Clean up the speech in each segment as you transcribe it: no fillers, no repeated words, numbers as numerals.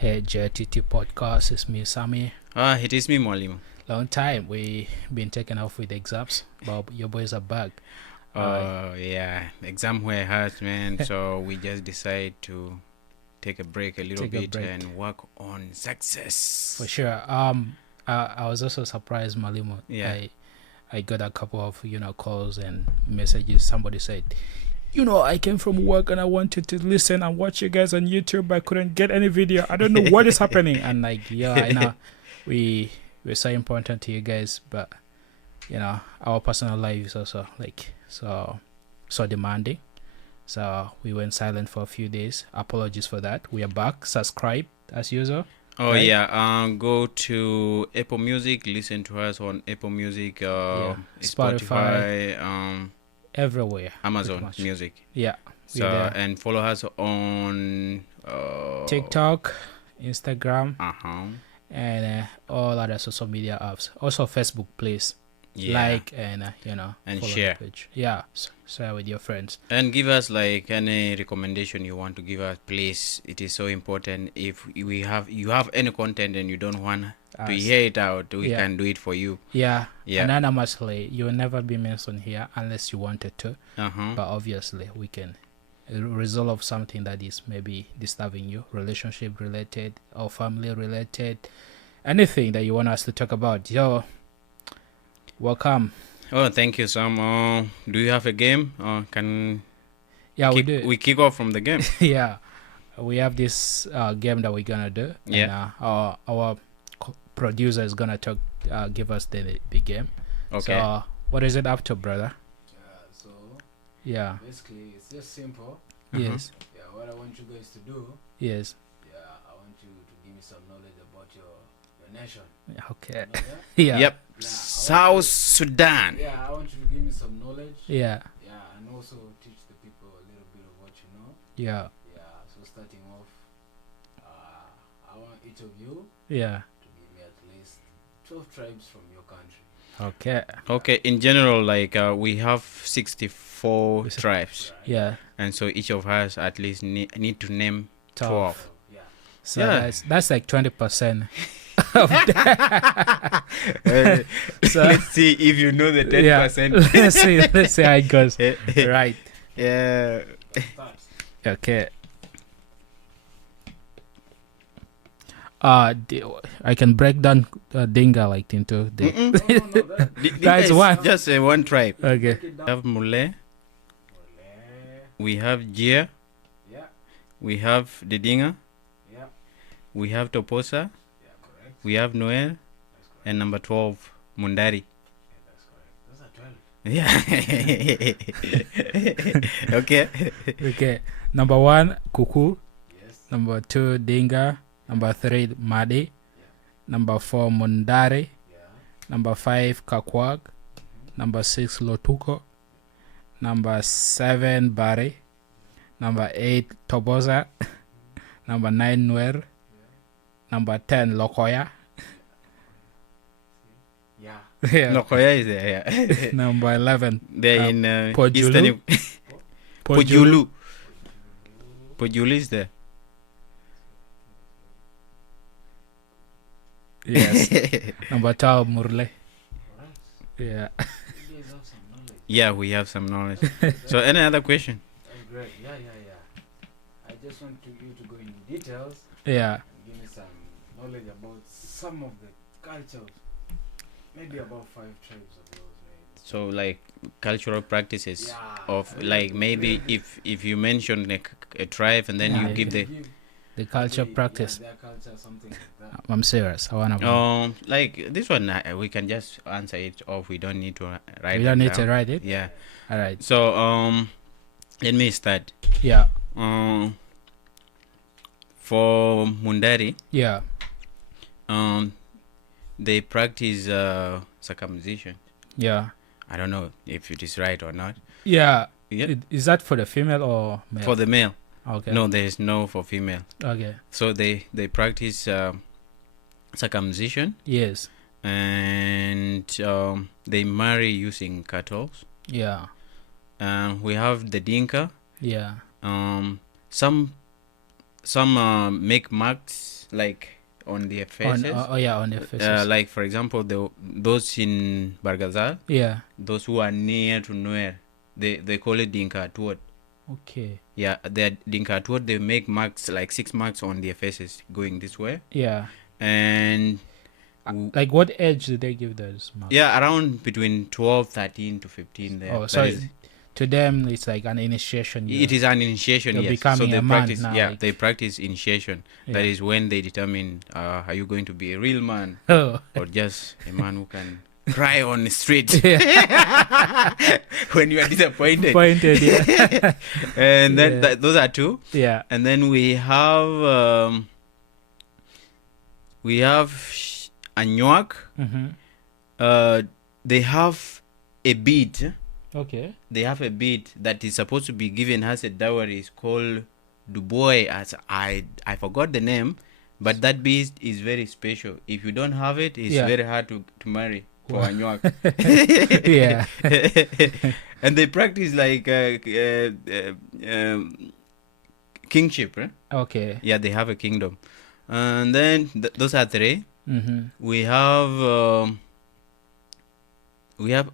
Hey, JTT podcast. It's me, Sammi. It is me, Mwalimu. Long time we been taken off with exams, but your boys are back. Oh, yeah. Exam were hard, man. So we just decide to take a break a little bit and work on success. For sure. I was also surprised, Mwalimu. Yeah. I got a couple of calls and messages. Somebody said, I came from work and I wanted to listen and watch you guys on YouTube, but I couldn't get any video. I don't know what is happening. And I know we're so important to you guys, but our personal life is also so demanding. So we went silent for a few days. Apologies for that. We are back. Subscribe as usual. Oh, right? Yeah. Go to Apple Music. Listen to us on Apple Music, Spotify, everywhere. Amazon Music. Yeah. So and follow us on TikTok, Instagram, and all other social media apps. Also Facebook, please. Yeah. Like and and follow share. the page. Yeah, share with your friends. And give us like any recommendation you want to give us, please. It is so important. If you have any content and you don't want to hear it out, we can do it for you. Yeah. Anonymously, you will never be mentioned here unless you wanted to. But obviously, we can resolve something that is maybe disturbing you, relationship related or family related, anything that you want us to talk about. Yo, welcome. Oh, thank you, Sam. Do you have a game? We do. We kick off from the game. Yeah, we have this game that we're gonna do. Yeah. And, our producer is gonna give us the game. Okay. So what is it up to, brother? Basically, it's just simple. Yes. Yeah, what I want you guys to do. Yes. Yeah, I want you to give me some knowledge about your nation. Okay. You know that? Yeah. Yep. Yeah, South Sudan. Yeah, I want you to give me some knowledge. Yeah. Yeah, and also teach the people a little bit of what you know. Yeah. Yeah, so starting off, I want each of you Yeah. to give me at least 12 tribes from your country. Okay. Okay. In general, like we have 64 tribes, Yeah. and so each of us at least need to name 12. So, yeah. So Yeah. that's like 20%. Of that. So Let's see if you know the 10%. let's see how it goes. Right. Yeah. Start. Okay. I can break down Dinga like into the. Mm-mm. No, That's one. Just one tribe. Okay. break it We down. have Mule, Ole. we have Jia, Yeah, we have Dedinga, yeah, we have Toposa, yeah, correct. we have Noel, That's correct. and number 12, Mundari. Yeah, that's correct. Those are 12. Yeah. Okay. Okay. Number 1, Kuku. Yes. Number 2, Dinga. Number 3, Madi. Number 4, Mundari. Yeah. Number 5, Kakwag. Number 6, Lotuko. Number 7, Bari. Number 8, Toboza. Number 9, Nuer. Number 10, Lokoya. Yeah. Yeah. Lokoya is there. Yeah. Number 11, They're in Pojulu. Eastern. Pojulu. Pojulu is there. Yes. Number 12, Murle. Alright. Yeah. You guys have some knowledge. Yeah, we have some knowledge. So, any other question? That's great. Yeah. I just want you to go in details Yeah. and give me some knowledge about some of the cultures. Maybe about 5 tribes of yours, maybe. So, like cultural practices Yeah. of like maybe if you mention like a tribe and then Yeah. you give the The culture practice. Their culture, something like that. I'm serious. I want to. like this one we can just answer it off. We don't need to write. We don't it need to down. write it. Yeah. All right. So let me start. Yeah. For Mundari, Yeah. they practice circumcision. Yeah. I don't know if it is right or not. Yeah. Yeah. Is that for the female or male? For the male, Okay. no, there is no for female. Okay. So they practice circumcision, Yes. and they marry using cattle. Yeah. We have the Dinka. Yeah. Some some make marks like on their faces. On their faces. Like for example, those in Bargazal, Yeah. those who are near to Nuer, they call it Dinka Tuot. Okay. Yeah, they're Dinka Tuot. They make marks like 6 marks on their faces going this way. Yeah. And like what age did they give those marks? yeah, around between 12, 13 to 15 there. Oh, so to them it's like an initiation. It is an initiation. You're yes. becoming So they a man practice. now, Yeah, like- they practice initiation. Yeah. That is when they determine are you going to be a real man Oh. or just a man who can cry on the street when you are disappointed. Pointed, yeah. And then Yeah. those are 2. Yeah. And then we have Anyuak. Mm-hmm. They have a bead. Okay. They have a bead that is supposed to be given as a dowry. It's called Duboy. As I forgot the name, but that bead is very special. If you don't have it, it's Yeah. very hard to marry for Wow. Anyuak. Yeah. And they practice like kingship. Right? Okay. Yeah, they have a kingdom. And then those are 3. Mm-hmm. We have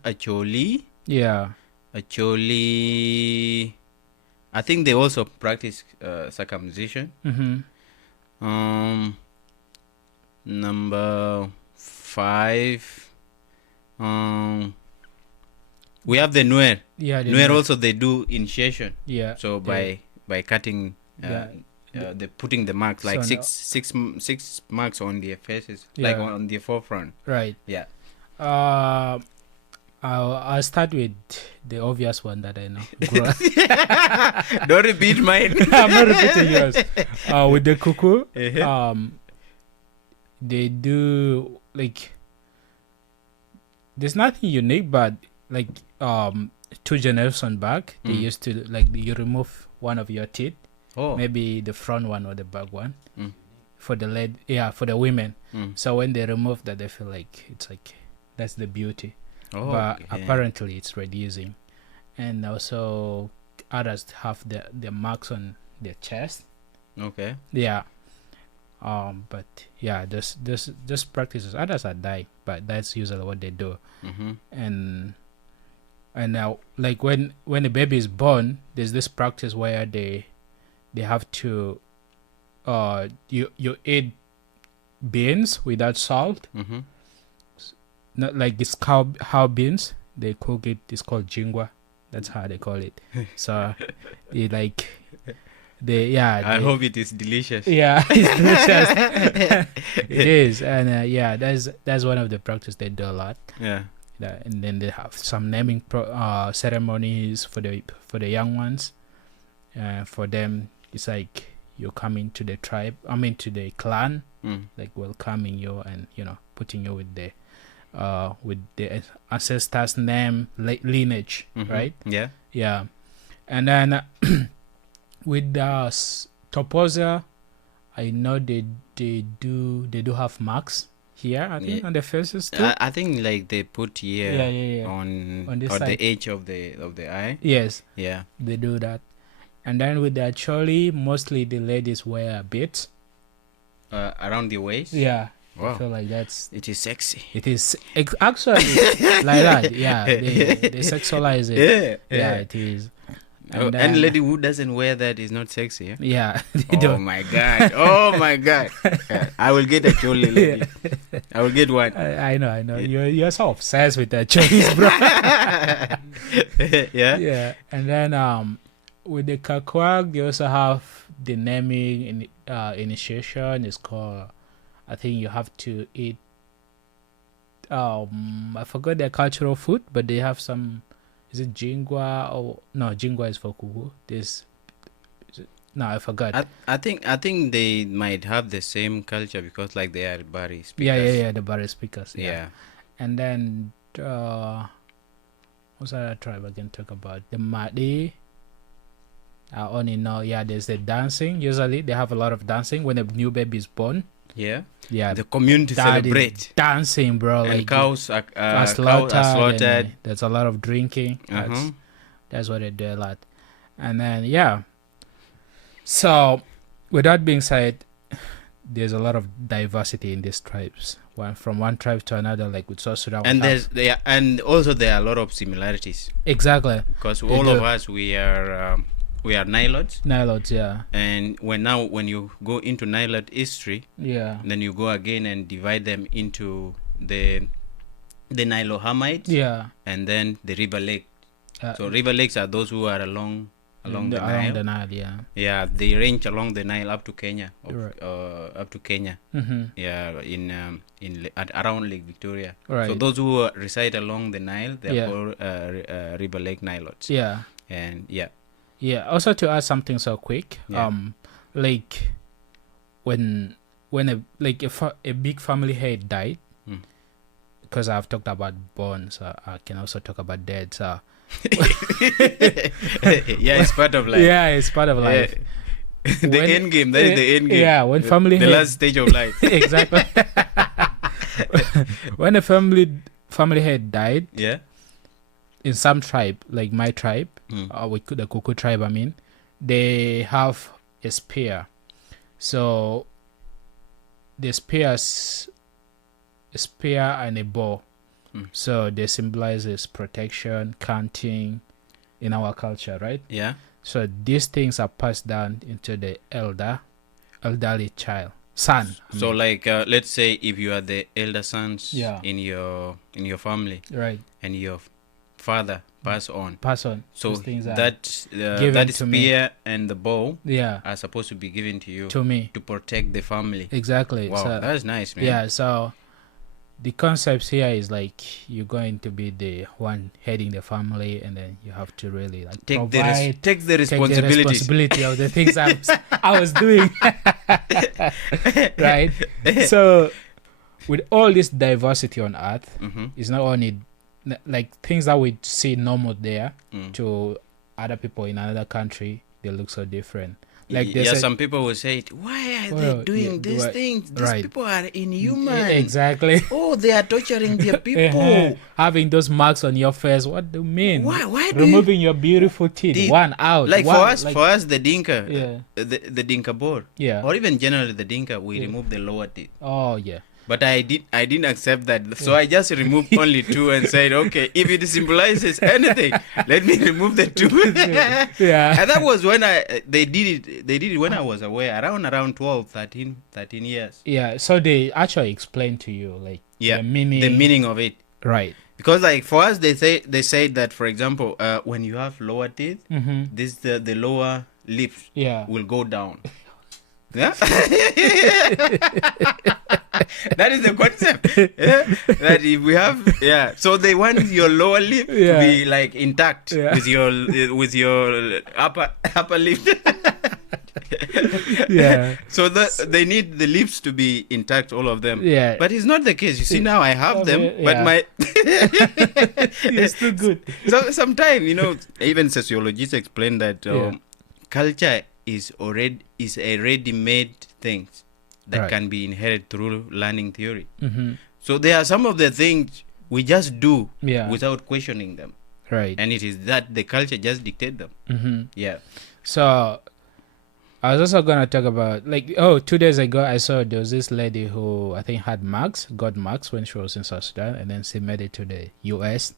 Acholi. Yeah. Acholi. I think they also practice circumcision. Mm-hmm. Number 5. We have the Nuer. Yeah. Nuer also they do initiation. Yeah. So by cutting, Yeah. they're putting the marks like So six marks on their faces, Yeah. like on their forefront. Right. Yeah. I'll start with the obvious one that I know. Don't repeat mine. I'm not repeating yours. With the cuckoo, Uh-huh. they do like. There's nothing unique, but like 2 generations back, they used to like you remove one of your teeth, Oh. maybe the front one or the back one, Mm. for the for the women. Mm. So when they remove that, they feel like it's like that's the beauty. Oh, But okay. apparently it's reducing, and also others have the marks on their chest. Okay. Yeah. But yeah, this practices. Others are dying, but that's usually what they do. Mm-hmm. And now, like when a baby is born, there's this practice where they have to you eat beans without salt. Mm-hmm. Not like this cow beans. They cook it. It's called jingwa. That's how they call it. So they like I hope it is delicious. Yeah, it's delicious. It is, and that's one of the practice they do a lot. Yeah. And then they have some naming ceremonies for the young ones. For them, it's like you come into the tribe. I mean, to the clan, like welcoming you and putting you with the ancestors' name, lineage, Mm-hmm. right? Yeah. Yeah, and then with the Toposa, I know they do have marks here. I think on the faces too. I think like they put here Yeah. on this the side. edge of the eye. Yes, Yeah. they do that. And then with the choli, mostly the ladies wear beads. Around the waist. Yeah, I Wow. feel like that's. It is sexy. It is actually like that. Yeah, they sexualize it. Yeah, it is. And then- any lady who doesn't wear that is not sexy. Yeah? Yeah, they Oh don't. my god! Oh my god! Yeah, I will get a choli lady. I will get one. I know. You're so obsessed with that cholis, bro. Yeah. Yeah, and then with the kakwag, they also have the naming initiation. It's called. I think you have to eat. I forgot their cultural food, but they have some. Is it jingwa or no? Jingwa is for kuku. No, I forgot. I think they might have the same culture because like they are Bari speakers. Yeah. The Bari speakers. Yeah. And then what's that tribe I can talk about? The Madi. I only know. Yeah, there's the dancing. Usually they have a lot of dancing when a new baby is born. Yeah. Yeah, The community that is celebrate. dancing, bro. And Like cows are slaughtered. slaughtered. And, there's a lot of drinking. That's what they do a lot. And then so With that being said, there's a lot of diversity in these tribes. From one tribe to another, like with South Sudan. And and also there are a lot of similarities. Exactly. Because all of us we are Nilotes. Nilotes, yeah. And when you go into Nilot history, yeah, then you go again and divide them into the Nilohamites, yeah, and then the river lake. So river lakes are those who are along the Nile. The Nile, yeah. Yeah, they range along the Nile up to Kenya. Right. Up to Kenya. Mm-hmm. Yeah, around Lake Victoria. Right. So those who reside along the Nile, they are called river lake Nilotes. Yeah. And yeah. Yeah. Also, to add something so quick, like when a big family head died, because I've talked about born, so I can also talk about dead. So yeah, it's part of life. Yeah, it's part of life. The end game. That is the end game. Yeah, when family the last stage of life. Exactly. When a family head died, yeah, in some tribe, like my tribe, the Kuku tribe, I mean, they have a spear. So the spears, a spear and a bow. So they symbolizes protection, counting in our culture, right? Yeah. So these things are passed down into the elderly son. So like let's say if you are the elder sons in your family, right, and your father pass on. So that spear and the bow are supposed to be given to you to me to protect the family. Exactly. Wow, so, that's nice, man. Yeah. So the concept here is like you're going to be the one heading the family, and then you have to really like take the responsibility of the things I was doing. Right. So with all this diversity on Earth, it's not only like things that we see normal there to other people in another country. They look so different. Like some people will say, why are they doing these things? These people are inhuman. Exactly. Oh, they are torturing their people. Having those marks on your face, what do you mean? Why removing your beautiful teeth, one out. Like for us, the Dinka, the Dinka board, or even generally the Dinka, we remove the lower teeth. Oh yeah. But I didn't accept that, so I just removed only two and said, okay, if it symbolizes anything, let me remove the two. Yeah. And that was when they did it when I was aware, around 12, 13 years. Yeah. So they actually explained to you like the meaning of it. Right. Because like for us, they say that, for example, when you have lower teeth, this the lower lips will go down. Yeah. That is the concept. That if we have so they want your lower lip to be like intact with your upper lip. So they need the lips to be intact, all of them. Yeah. But it's not the case. You see, now I have them, but my it's too good. So sometimes, even sociologists explain that culture is a ready-made thing that can be inherited through learning theory. So there are some of the things we just do without questioning them. Right. And it is that the culture just dictates them. Yeah. So I was also going to talk about 2 days ago I saw there was this lady who I think got marks when she was in South Sudan, and then she made it to the US.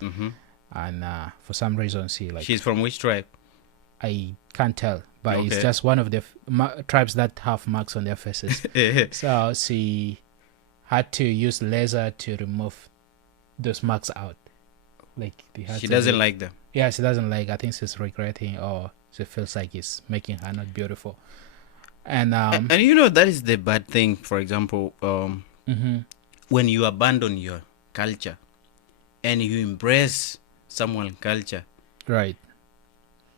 And for some reason she's from which tribe? I can't tell, but it's just one of the tribes that have marks on their faces. So she had to use laser to remove those marks out. She doesn't like them. Yeah, she doesn't like. I think she's regretting, or she feels like it's making her not beautiful. And that is the bad thing. For example, when you abandon your culture and you embrace someone's culture, right?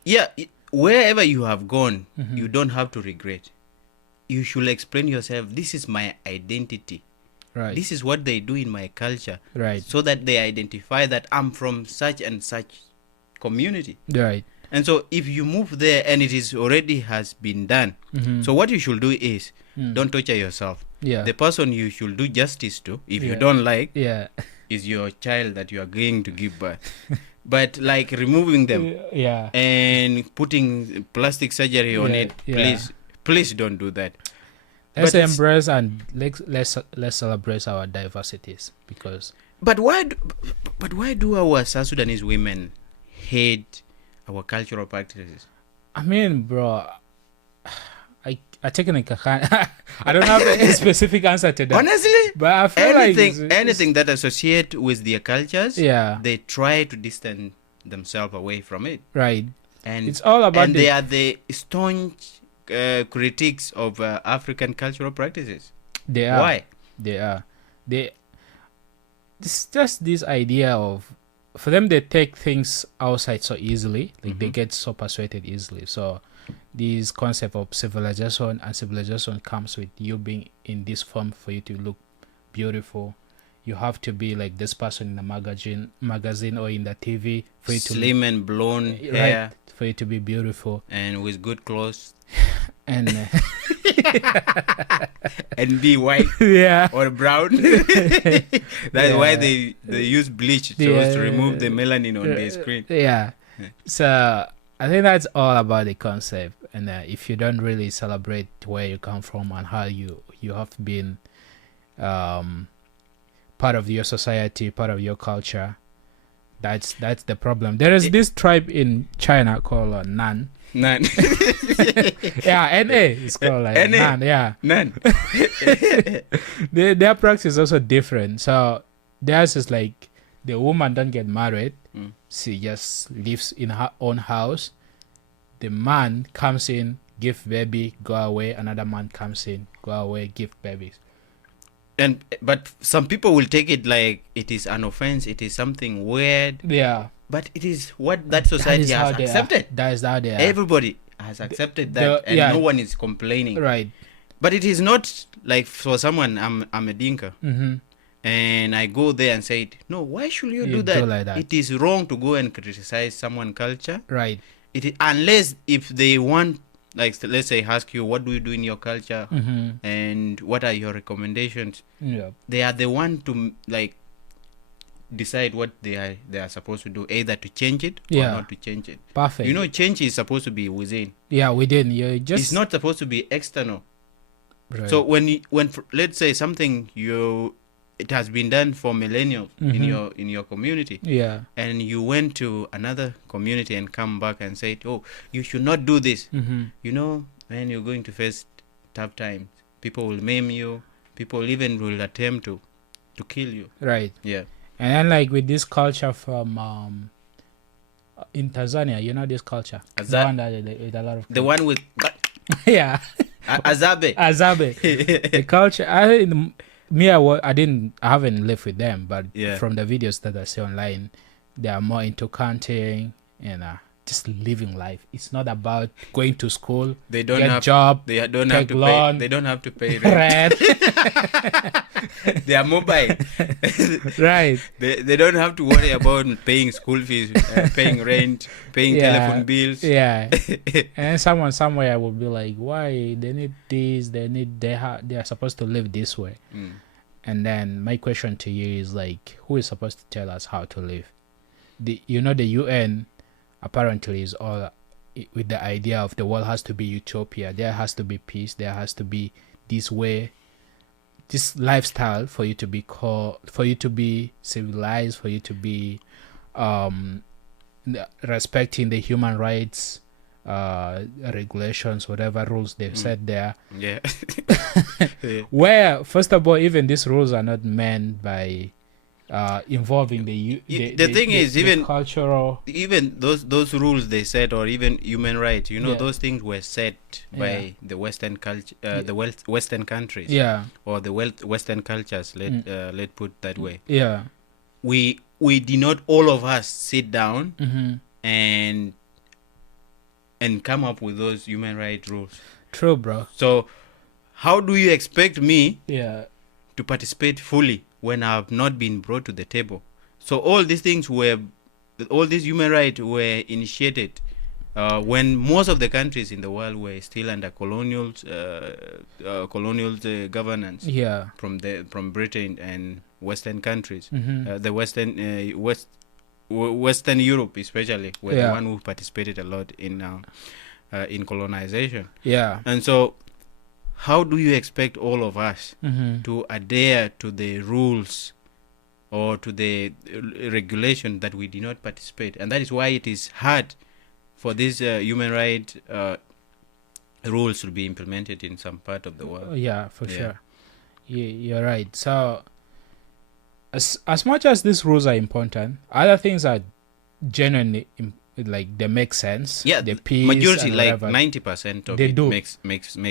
Yeah, wherever you have gone, you don't have to regret. You should explain yourself. This is my identity. Right. This is what they do in my culture. Right. So that they identify that I'm from such and such community. Right. And so if you move there and it is already has been done, so what you should do is don't torture yourself. Yeah. The person you should do justice to, if you don't like, is your child that you are going to give birth. But like removing them and putting plastic surgery on it, Please don't do that. Let's But it's- embrace and let's celebrate our diversities, because But why do our South Sudanese women hate our cultural practices? I mean, bro, I technically can't. I don't have a specific answer to that. Honestly, But I feel anything that associate with their cultures, yeah, they try to distance themselves away from it. right. And It's all about they are the staunch critics of African cultural practices. they are. Why? They are. It's just this idea of, for them, they take things outside so easily, like they get so persuaded easily. So this concept of civilization, and civilization comes with you being in this form for you to look beautiful. You have to be like this person in the magazine or in the TV for you to Slim and blonde right, hair for you to be beautiful. and with good clothes And and be white yeah, or brown. That's why Yeah. they use bleach so as to Yeah. remove the melanin on their screen. yeah. So I think that's all about the concept. And if you don't really celebrate where you come from and how you have been part of your society, part of your culture, that's the problem. There is this tribe in China called Nan. None. Yeah, NA. It's called like NA. Nan. Yeah, None. their practice is also different. So theirs is like the woman don't get married. Mm. She just lives in her own house. The man comes in, give baby, go away. Another man comes in, go away, give babies. But some people will take it like it is an offense, it is something weird, Yeah, but it is what that society has accepted. That is how they are. Everybody has accepted that, and yeah. no one is complaining. Right. But it is not like for someone, I'm a dinka, Mm-hmm. and I go there and say, no, why should you You do that? do like that. It is wrong to go and criticize someone's culture. Right. Unless if they want, like, let's say, ask you, what do you do in your culture, Mm-hmm. and what are your recommendations? Yeah. They are the one to like decide what they are supposed to do, either to change it or Yeah. not to change it. Perfect. You know, change is supposed to be within. Yeah, within you just. It's not supposed to be external. Right. So when let's say something it has been done for millennials Mhm. in your community, Yeah. and you went to another community and come back and said, oh, you should not do this. Mm-hmm. You know, when you're going to face tough times, people will maim you. People even will attempt to kill you. Right. Yeah. And then like with this culture from in Tanzania, you know this culture. The one that with a lot of The one with yeah. Azabe. Azabe. The culture. I haven't lived with them, but Yeah. from the videos that I see online, they are more into counting and just living life. It's not about going to school, They don't get have job, they don't have take to loan, pay. They don't have to pay rent. rent. They are mobile. Right. They don't have to worry about paying school fees, paying rent, paying telephone bills. Yeah. And someone somewhere will be like, why they need this? They are supposed to live this way. Mm. And then my question to you is like, who is supposed to tell us how to live? The UN apparently is all with the idea of the world has to be utopia. There has to be peace. There has to be this way, this lifestyle for you to be for you to be civilized, for you to be respecting the human rights regulations, whatever rules they've set there. Yeah. Yeah. Where first of all, even these rules are not meant by involving the thing is, even cultural, even those rules they set, or even human rights, you know, Yeah. those things were set by the Western culture, Western countries, yeah, or the Western cultures. Let put that way. yeah, We did not all of us sit down mm-hmm. and come up with those human rights rules. True, bro. So how do you expect me Yeah, to participate fully when I have not been brought to the table? So all these human rights were initiated when most of the countries in the world were still under colonial governance yeah, from Britain and Western countries. mm-hmm. The Western Europe especially were the Yeah. one who participated a lot in in colonization. Yeah. And so, how do you expect all of us Mm-hmm. to adhere to the rules or to the regulation that we did not participate? And that is why it is hard for these human rights rules to be implemented in some part of the world. Yeah, for Yeah. sure. You're right. So, as much as these rules are important, other things are genuinely like they make sense. Yeah, the peace majority, and like whatever. 90% of They it do. makes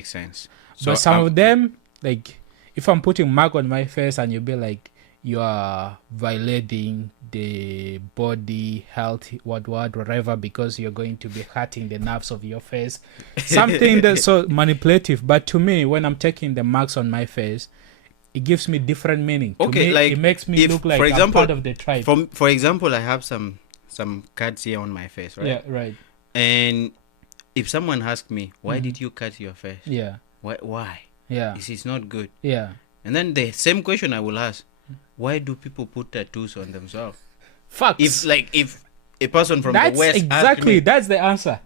sense. So, But some of them, like if I'm putting mark on my face and you be like, you are violating the body health, whatever, because you're going to be hurting the nerves of your face. Something that's so manipulative. But to me, when I'm taking the marks on my face, it gives me different meaning. To Okay, me, like, it makes me if, look like for example, I'm part of the tribe. For example, I have some cuts here on my face, right? Yeah, right. And if someone asks me, why Mhm. did you cut your face? Yeah, Why? yeah, It's not good. yeah. And then the same question I will ask, why do people put tattoos on themselves? Facts. If a person from That's the West asked exactly me, that's the answer.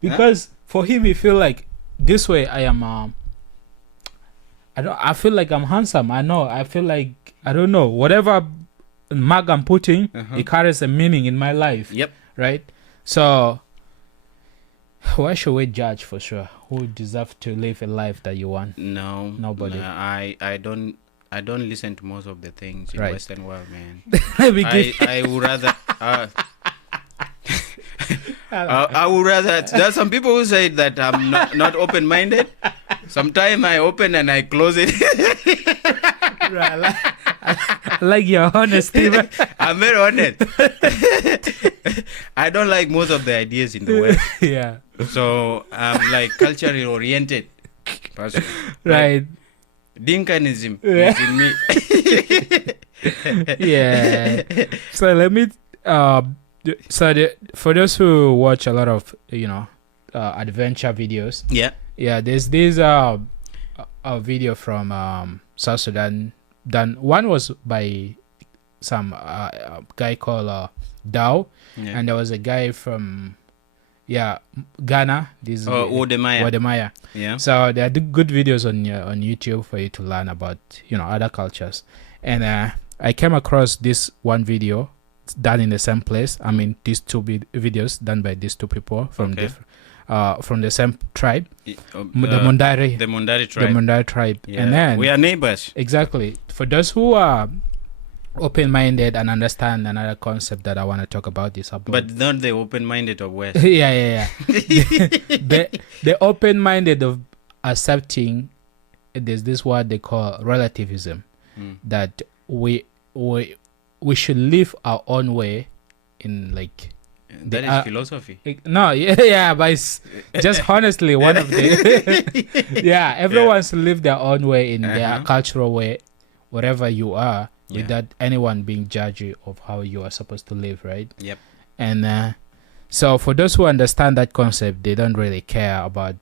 Because for him, he feel like this way I am. I feel like I'm handsome. I feel like I don't know whatever mark I'm putting. Uh-huh. It carries a meaning in my life. Yep. Right. So why should we judge for sure? Who deserves to live a life that you want? No, Nobody. no, I don't listen to most of the things in Right. Western world, man. Let me give. I would rather. I would rather. There are some people who say that I'm not open-minded. Sometimes I open and I close it. Right, I like your honesty. Man. I'm very honest. I don't like most of the ideas in the West, Yeah. so I'm like culturally oriented person. Right. Dinkanism Yeah. is in me. Yeah. So let me for those who watch a lot of adventure videos, Yeah. there's this a video from South Sudan. One was by some guy called Dao, Yeah. and there was a guy from Ghana. This Wodemaya. Wademaya. Yeah. So there are good videos on YouTube for you to learn about other cultures. And I came across this one video done in the same place. I mean, these two videos done by these two people from Okay. from the same tribe, the The Mundari Mundari tribe. tribe. Yeah. And then We are neighbors. exactly for those who are open-minded and understand another concept that I want to talk about is about. But not the open-minded of West. yeah. the open-minded of accepting. There's this word they call relativism, that we should live our own way in like That is philosophy. no but it's just honestly one of the everyone should live their own way in their cultural way wherever you are, without anyone being judgy of how you are supposed to live, right? Yep. And so for those who understand that concept, they don't really care about.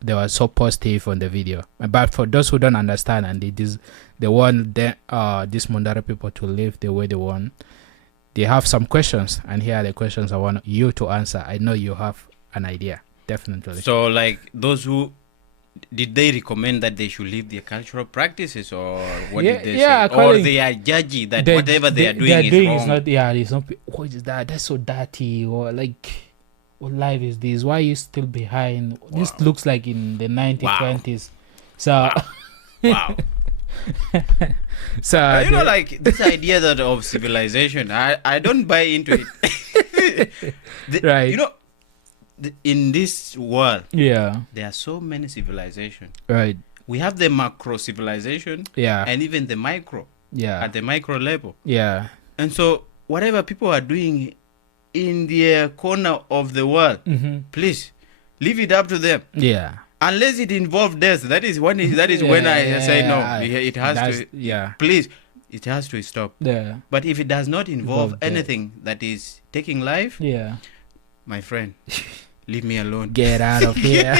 They were so positive on the video, but for those who don't understand and they want these Mundara people to live the way they want, they have some questions, and here are the questions I want you to answer. I know you have an idea, definitely. So, like, those who did they recommend that they should leave their cultural practices, or what did they say? Or they are judgy that whatever they are doing is wrong. Is not, it's not. What is that? That's so dirty. Or like, what life is this? Why are you still behind? Wow. This looks like in the 1920s. So, wow. So like this idea that of civilization, I don't buy into it. Right. In this world, there are so many civilizations. Right. We have the macro civilization, and even the micro. At the micro level. And so whatever people are doing in their corner of the world, please leave it up to them. Unless it involves death, that is when I say no. It has to. Please, it has to stop. But if it does not involve anything that is taking life, my friend, leave me alone. Get out of here.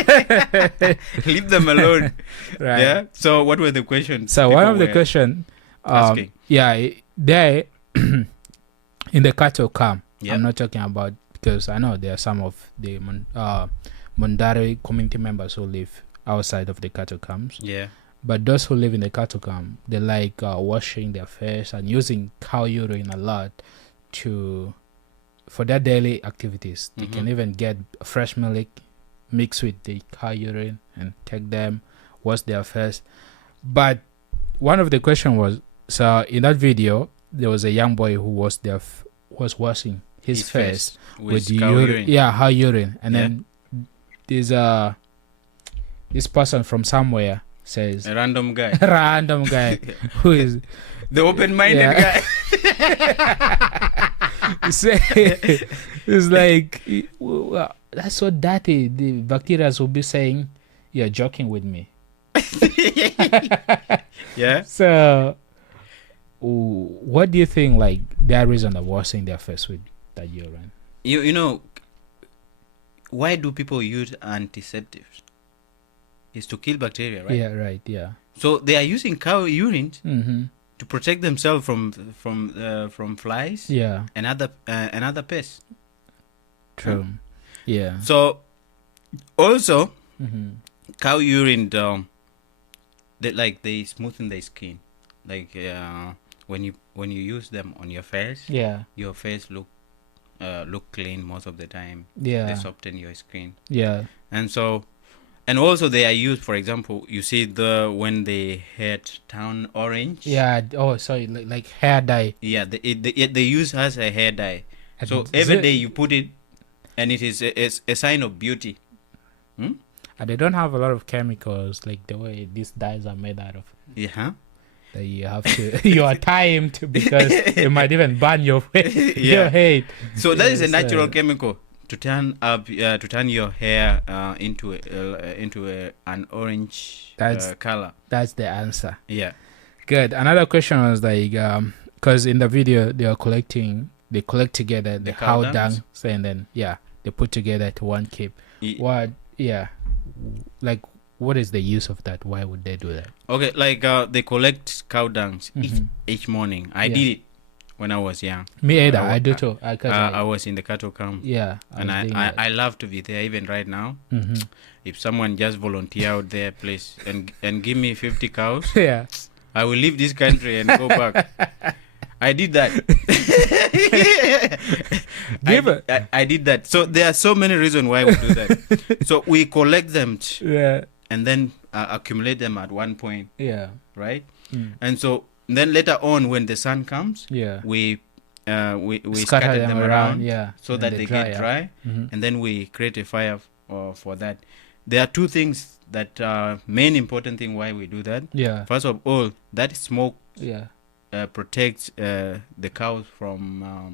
Leave them alone. Right. Yeah. So what were the questions? So one of the questions, there in the cattle camp. I'm not talking about, because I know there are some of the Mundari community members who live outside of the cattle camps. Yeah. But those who live in the cattle camp, they like washing their face and using cow urine a lot for their daily activities. They can even get fresh milk, mix with the cow urine, and take them, wash their face. But one of the question was, so in that video, there was a young boy who was washing his face with the urine. Yeah, cow urine, and then there's this person from somewhere says a random guy who is the open-minded guy. It's like, well, that's so dirty. The bacteria will be saying you're joking with me. Yeah. So what do you think, like, their reason of washing their face with that urine? You know, why do people use antiseptics? Is to kill bacteria, right? Yeah, right. Yeah. So they are using cow urine to protect themselves from flies. Yeah. And other pests. True. Yeah. So also cow urine, they smoothen the skin. Like when you use them on your face, your face look clean most of the time. Yeah. They soften your skin. Yeah. And also they are used, for example, you see when they had turn orange. Yeah. Oh, sorry, like hair dye. Yeah, they use as a hair dye. So every day you put it, and it is a sign of beauty. And they don't have a lot of chemicals like the way these dyes are made out of. Yeah. That you have to you are timed because it might even burn your your head. So that is a natural chemical to turn your hair into an orange color. That's the answer. Yeah. Good. Another question was like, because in the video they collect together the cow dung, and then they put together to one keep. What is the use of that? Why would they do that? Okay, like they collect cow dungs each morning. I did it when I was young. Me either. I do too. I was in the cattle camp. Yeah. And I love to be there even right now. If someone just volunteer out there, please, and give me 50 cows, I will leave this country and go back. I did that. I did that. So there are so many reasons why we do that. So we collect them and then accumulate them at one point. Yeah. Right? And so then later on when the sun comes, we scatter them around so that they get dry. And then we create a fire for that. There are two things that main important thing why we do that. Yeah. First of all, that smoke protects the cows from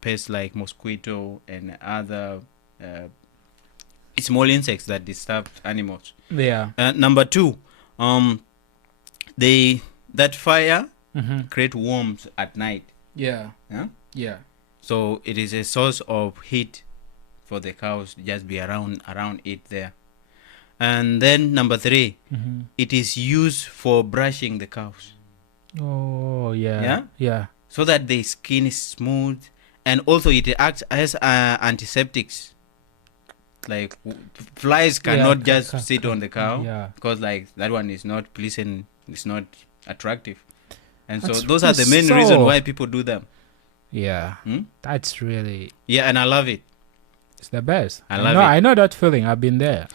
pests like mosquito and other small insects that disturb animals. Yeah. Number two, that fire create warmth at night. Yeah. Yeah. So it is a source of heat for the cows to just be around it there. And then number three, it is used for brushing the cows. Oh, yeah. Yeah. So that the skin is smooth. And also it acts as antiseptics. Like flies cannot just sit on the cow because like that one is not pleasant, it's not attractive. And so those are the main reasons why people do them. Yeah. That's really... Yeah, and I love it. It's the best. I know that feeling. I've been there.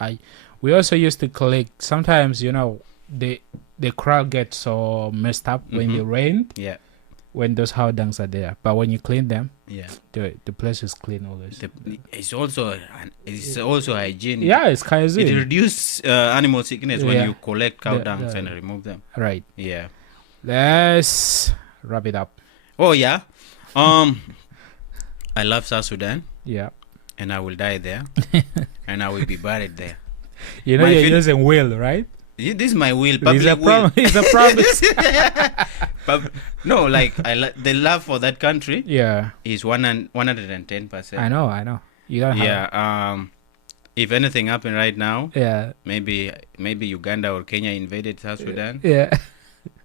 We also used to collect. Sometimes, the crowd gets so messed up when it rained. Yeah. When those cow dungs are there, but when you clean them, the place is clean always. It's also hygiene. Yeah, it's hygiene. It reduces animal sickness when you collect cow dungs and remove them. Right. Yeah. Let's wrap it up. Oh yeah. I love South Sudan. Yeah. And I will die there, and I will be buried there. You're using will, right? This is my will. Public will. It's a promise. No, like the love for that country. Yeah, is 110%. I know. You don't have. If anything happened right now, maybe Uganda or Kenya invaded South Sudan. Yeah.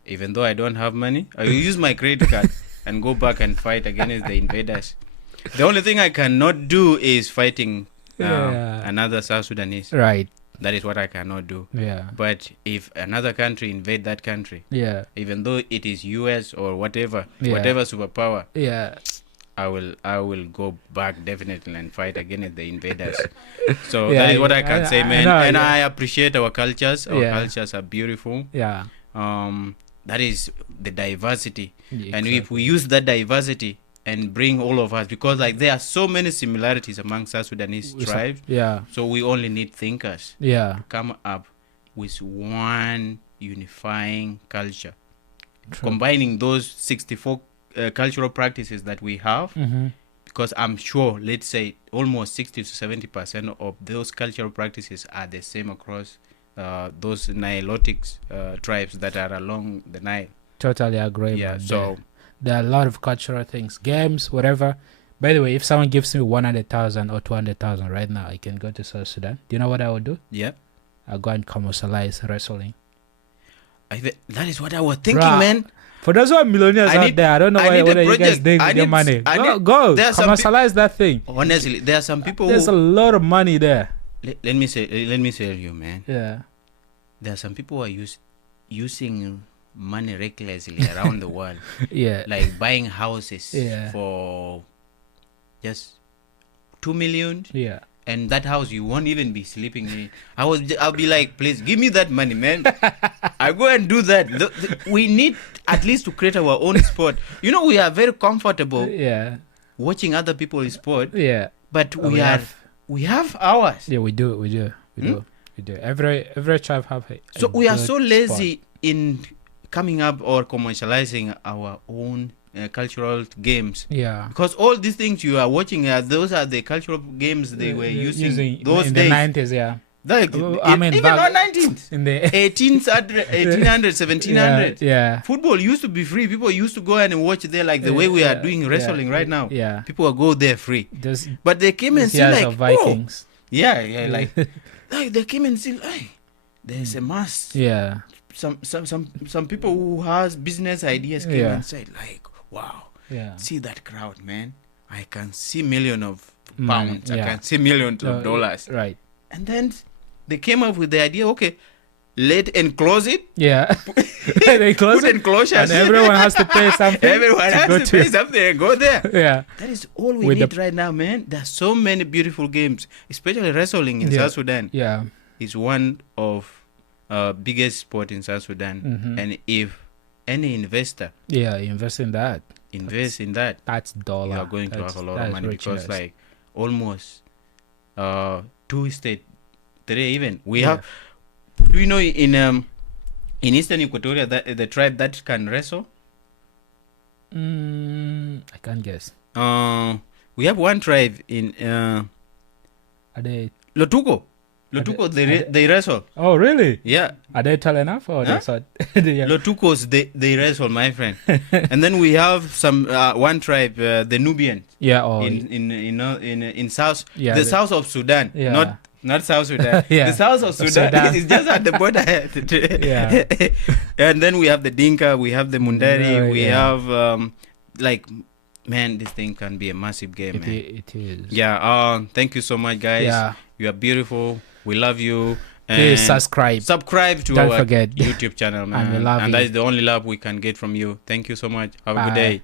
Even though I don't have money, I will use my credit card and go back and fight against the invaders. The only thing I cannot do is fighting another South Sudanese. Right. That is what I cannot do. Yeah. But if another country invade that country, even though it is US or whatever superpower, I will go back definitely and fight against the invaders. So that is what I can say, man. I appreciate our cultures. Our cultures are beautiful. Yeah. That is the diversity. Yeah, and exactly. if we use that diversity and bring all of us, because like there are so many similarities among South Sudanese tribes. Yeah. So we only need thinkers. Yeah. To come up with one unifying culture. True. Combining those 64 cultural practices that we have, because I'm sure, let's say, almost 60 to 70% of those cultural practices are the same across those Nilotic tribes that are along the Nile. Totally agree. Yeah. So there are a lot of cultural things, games, whatever. By the way, if someone gives me 100,000 or 200,000 right now, I can go to South Sudan. Do you know what I would do? Yeah. I'll go and commercialize wrestling. That is what I was thinking, man. For those who are millionaires out there, I don't know whether you guys think with your money. Go commercialize that thing. Honestly, there are some people. There's a lot of money there. Let me say to you, man. Yeah. There are some people who are using money recklessly around the world. Yeah. Like buying houses for just 2 million. Yeah. And that house you won't even be sleeping in. I'll be like, please give me that money, man. I go and do that. We need at least to create our own sport. You know, we are very comfortable watching other people's sport. Yeah. But we have ours. Yeah, we do. Every tribe have so we are so lazy in coming up or commercializing our own cultural games. Yeah. Because all these things you are watching, those are the cultural games they were using those in days. The 90s, yeah. Like, even back not 19th. In the 1800, 1700. Yeah. Football used to be free. People used to go and watch there like the way we are doing wrestling right now. Yeah. People will go there free. But they came and see like, Vikings. Like they came and see, there's a mass. Yeah. Some people who has business ideas came and said like, wow, see that crowd, man. I can see millions of pounds. I can see millions of dollars. Right. And then they came up with the idea, okay, let enclose it. Yeah. They close it. Enclosures. And everyone has to pay something. Everyone has to pay something and go there. Yeah. That is all we need right now, man. There's so many beautiful games, especially wrestling in South Sudan. Yeah. It's one of biggest sport in South Sudan. And if any investor invest in that, that's dollar. You are going to have a lot of money because like almost 2 states, 3 even. We have. Do you know in Eastern Equatoria that the tribe that can wrestle? I can't guess. We have one tribe in Are they Lotuko. They wrestle. Oh really? Yeah. Are they tall enough or that's what? Lotukos they wrestle, my friend. And then we have some one tribe, the Nubians. Yeah. In South the South of Sudan. Yeah. Not South Sudan. The South of Sudan is just at the border. And then we have the Dinka, we have the Mundari, we have man, this thing can be a massive game, man. It is. Yeah. Thank you so much, guys. Yeah. You are beautiful. We love you. Please subscribe. Subscribe to our YouTube channel, man. And that is the only love we can get from you. Thank you so much. Have a good day.